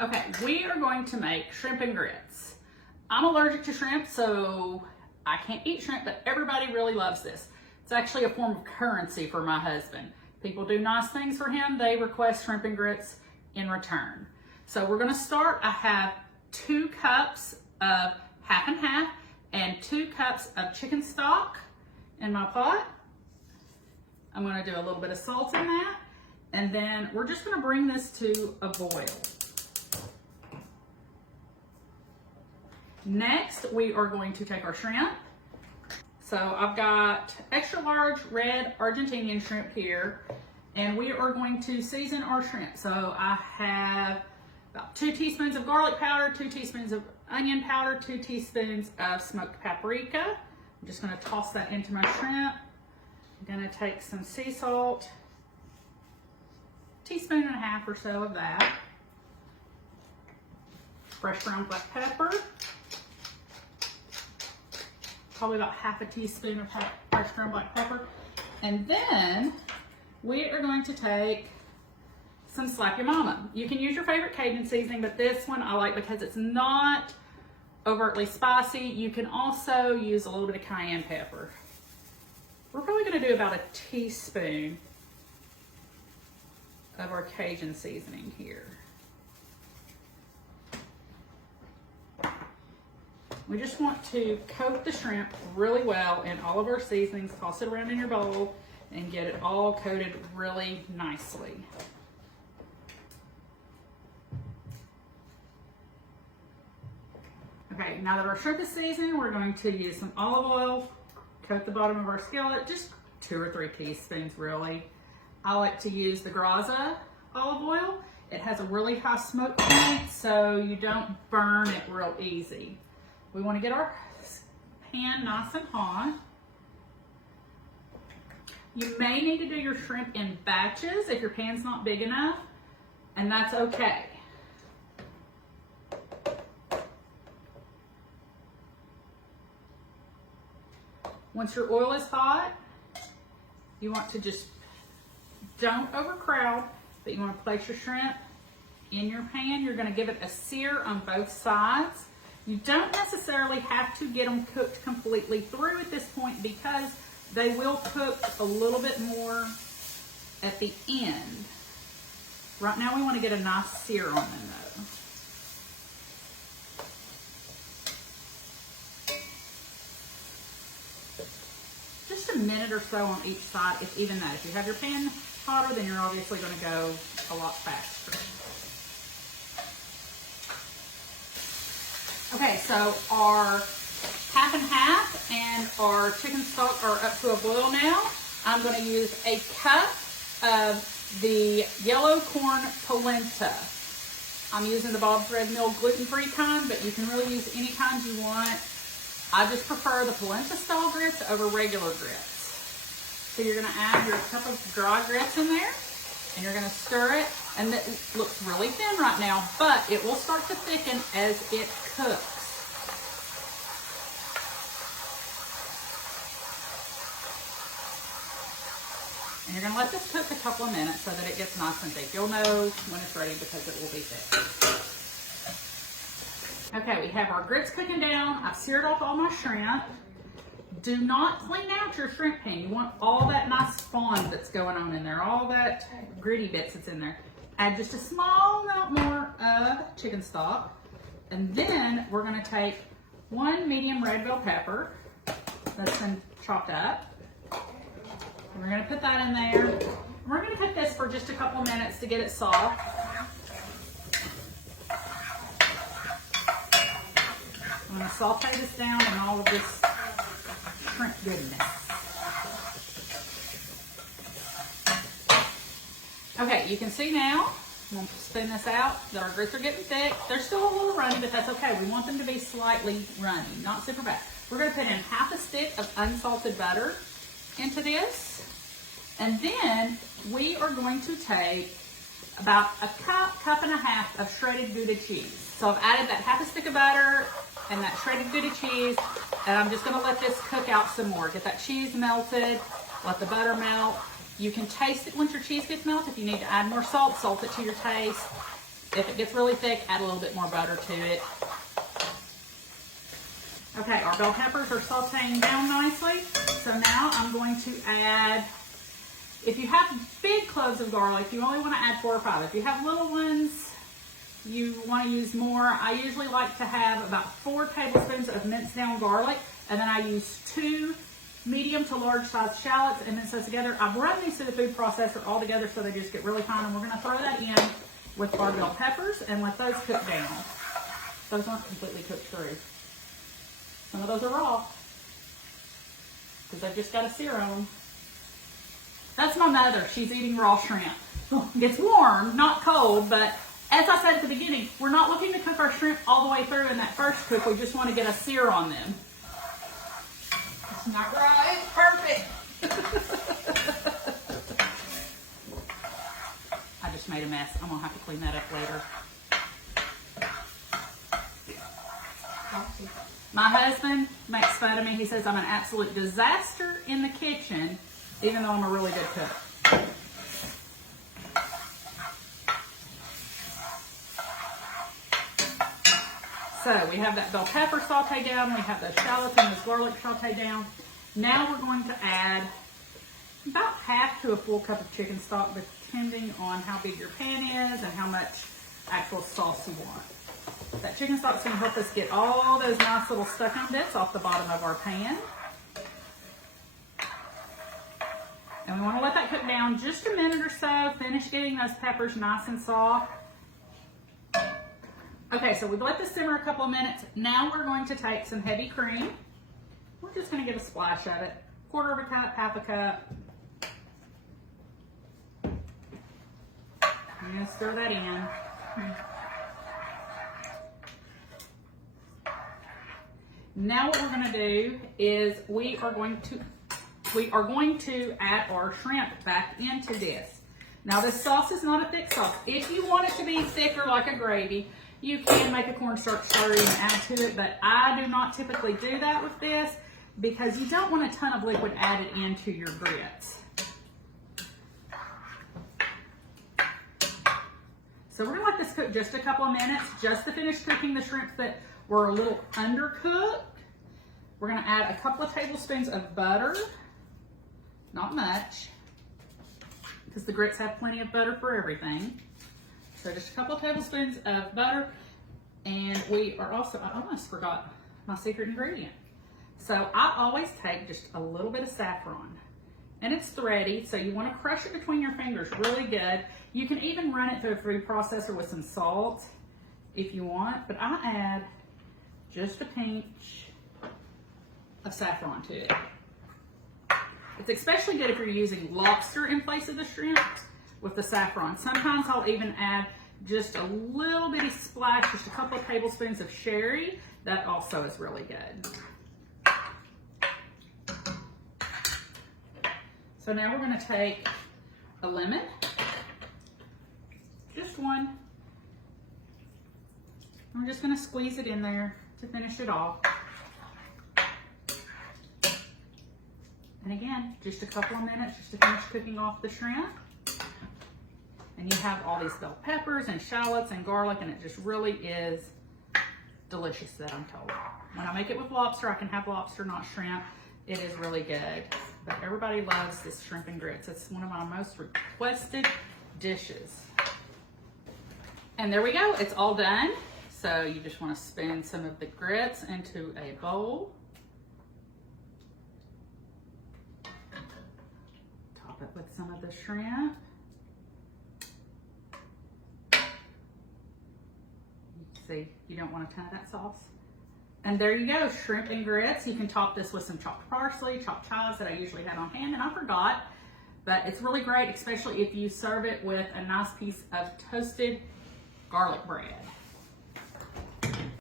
Okay, we are going to make shrimp and grits. I'm allergic to shrimp, so I can't eat shrimp, but everybody really loves this. It's actually a form of currency for my husband. People do nice things for him, they request shrimp and grits in return. So we're gonna start. I have 2 cups of half and half and 2 cups of chicken stock in my pot. I'm gonna do a little bit of salt in that, and then we're just gonna bring this to a boil. Next, we are going to take our shrimp. So I've got extra large red Argentinian shrimp here, and we are going to season our shrimp. So I have about 2 teaspoons of garlic powder, 2 teaspoons of onion powder, 2 teaspoons of smoked paprika. I'm just gonna toss that into my shrimp. I'm gonna take some sea salt, 1.5 teaspoons or so of that. Fresh ground black pepper. Probably about 1/2 teaspoon of fresh ground black pepper. And then we are going to take some Slap Your Mama. You can use your favorite Cajun seasoning, but this one I like because it's not overtly spicy. You can also use a little bit of cayenne pepper. We're probably gonna do about 1 teaspoon of our Cajun seasoning here. We just want to coat the shrimp really well in all of our seasonings. Toss it around in your bowl and get it all coated really nicely. Okay, now that our shrimp is seasoned, we're going to use some olive oil, coat the bottom of our skillet, just 2 or 3 teaspoons really. I like to use the Graza olive oil. It has a really high smoke point, so you don't burn it real easy. We want to get our pan nice and hot. You may need to do your shrimp in batches if your pan's not big enough, and that's okay. Once your oil is hot, you want to just, don't overcrowd, but you want to place your shrimp in your pan. You're going to give it a sear on both sides. You don't necessarily have to get them cooked completely through at this point because they will cook a little bit more at the end. Right now we want to get a nice sear on them though. Just a minute or so on each side, if even that. If you have your pan hotter, then you're obviously going to go a lot faster. Okay, so our half and half and our chicken stock are up to a boil now. I'm going to use a cup of the yellow corn polenta. I'm using the Bob's Red Mill gluten-free kind, but you can really use any kind you want. I just prefer the polenta style grits over regular grits. So you're going to add your cup of dry grits in there, and you're going to stir it. And it looks really thin right now, but it will start to thicken as it cooks. And you're going to let this cook a couple of minutes so that it gets nice and thick. You'll know when it's ready because it will be thick. Okay, we have our grits cooking down. I've seared off all my shrimp. Do not clean out your shrimp pan. You want all that nice spawn that's going on in there, all that gritty bits that's in there. Add just a small amount more of chicken stock. And then we're going to take 1 medium red bell pepper that's been chopped up. We're going to put that in there. We're going to cook this for just a couple of minutes to get it soft. I'm going to saute this down in all of this shrimp goodness. Okay, you can see now, I'm going to spin this out, that our grits are getting thick. They're still a little runny, but that's okay. We want them to be slightly runny, not super bad. We're going to put in 1/2 stick of unsalted butter into this. And then we are going to take about a cup and a half of shredded Gouda cheese. So I've added that 1/2 stick of butter and that shredded Gouda cheese, and I'm just going to let this cook out some more. Get that cheese melted, let the butter melt. You can taste it once your cheese gets melted. If you need to add more salt, salt it to your taste. If it gets really thick, add a little bit more butter to it. Okay, our bell peppers are sauteing down nicely. So now I'm going to add, if you have big cloves of garlic, you only want to add 4 or 5. If you have little ones, you want to use more. I usually like to have about 4 tablespoons of minced down garlic, and then I use 2 medium to large size shallots and mince those together. I've run these through the food processor all together so they just get really fine, and we're going to throw that in with our bell peppers and let those cook down. Those aren't completely cooked through. Some of those are raw because I've just got a sear on them. That's my mother. She's eating raw shrimp. It's warm, not cold, but as I said at the beginning, we're not looking to cook our shrimp all the way through in that first cook. We just want to get a sear on them. It's not right. Perfect. I just made a mess. I'm going to have to clean that up later. My husband makes fun of me. He says I'm an absolute disaster in the kitchen, even though I'm a really good cook. So we have that bell pepper sauteed down. We have the shallots and this garlic sauteed down. Now we're going to add about half to a full cup of chicken stock, depending on how big your pan is and how much actual sauce you want. That chicken stock is going to help us get all those nice little stuck-on bits off the bottom of our pan. And we want to let that cook down just a minute or so, finish getting those peppers nice and soft. Okay, so we've let this simmer a couple of minutes. Now we're going to take some heavy cream. We're just going to get a splash of it. 1/4 cup, 1/2 cup. I'm going to stir that in. Now what we're going to do is we are going to add our shrimp back into this. Now this sauce is not a thick sauce. If you want it to be thicker like a gravy, you can make a cornstarch slurry and add to it, but I do not typically do that with this because you don't want a ton of liquid added into your grits. So we're going to let this cook just a couple of minutes just to finish cooking the shrimps that were a little undercooked. We're going to add a couple of tablespoons of butter, not much, because the grits have plenty of butter for everything. So just a couple of tablespoons of butter, and we are also, I almost forgot my secret ingredient. So I always take just a little bit of saffron, and it's thready, so you want to crush it between your fingers really good. You can even run it through a food processor with some salt if you want, but I add just a pinch of saffron to it. It's especially good if you're using lobster in place of the shrimp with the saffron. Sometimes I'll even add just a little bitty splash, just a couple of tablespoons of sherry. That also is really good. So now we're going to take a lemon, just one. We're just going to squeeze it in there to finish it off. And again, just a couple of minutes just to finish cooking off the shrimp. And you have all these bell peppers and shallots and garlic, and it just really is delicious, that I'm told. When I make it with lobster, I can have lobster, not shrimp. It is really good. But everybody loves this shrimp and grits. It's one of my most requested dishes. And there we go, it's all done. So you just want to spoon some of the grits into a bowl. Top it with some of the shrimp. See, you don't want a ton of that sauce. And there you go, shrimp and grits. You can top this with some chopped parsley, chopped chives that I usually had on hand, and I forgot. But it's really great, especially if you serve it with a nice piece of toasted garlic bread.